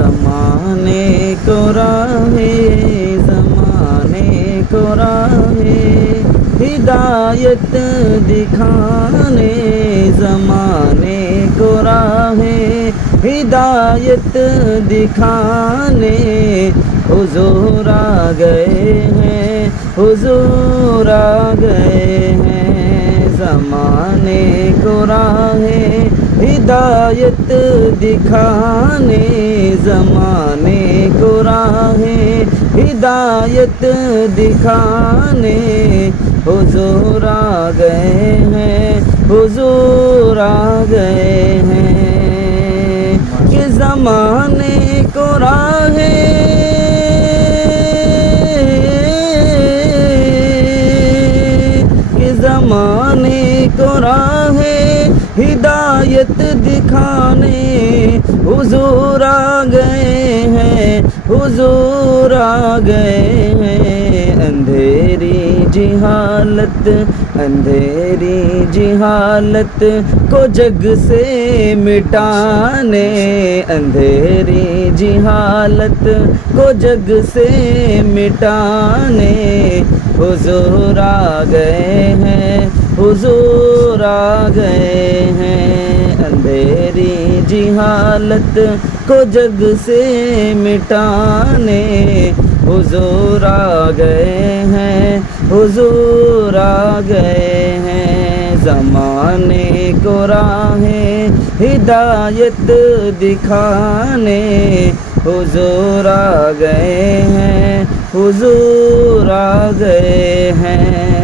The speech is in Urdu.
زمانے کو راہے زمانے کو راہے ہدایت دکھانے زمانے کو راہے ہدایت دکھانے حضور آ گئے ہیں حضور آ گئے ہیں زمانے کو راہے ہدایت دکھانے زمانے کو راہے ہدایت دکھانے حضور آ گئے ہیں حضور آ گئے ہیں کہ زمانے کو راہے کہ زمانے کو راہے ہدایت دکھانے حضور آ گئے ہیں حضور آ گئے ہیں اندھیری جہالت اندھیری جہالت کو جگ سے مٹانے اندھیری جہالت کو جگ سے مٹانے حضور آ گئے ہیں حضور آ گئے ہیں اندھیری جہالت کو جگ سے مٹانے حضور آ گئے ہیں حضور آ گئے ہیں زمانے کو راہیں ہدایت دکھانے حضور آ گئے ہیں حضور آ گئے ہیں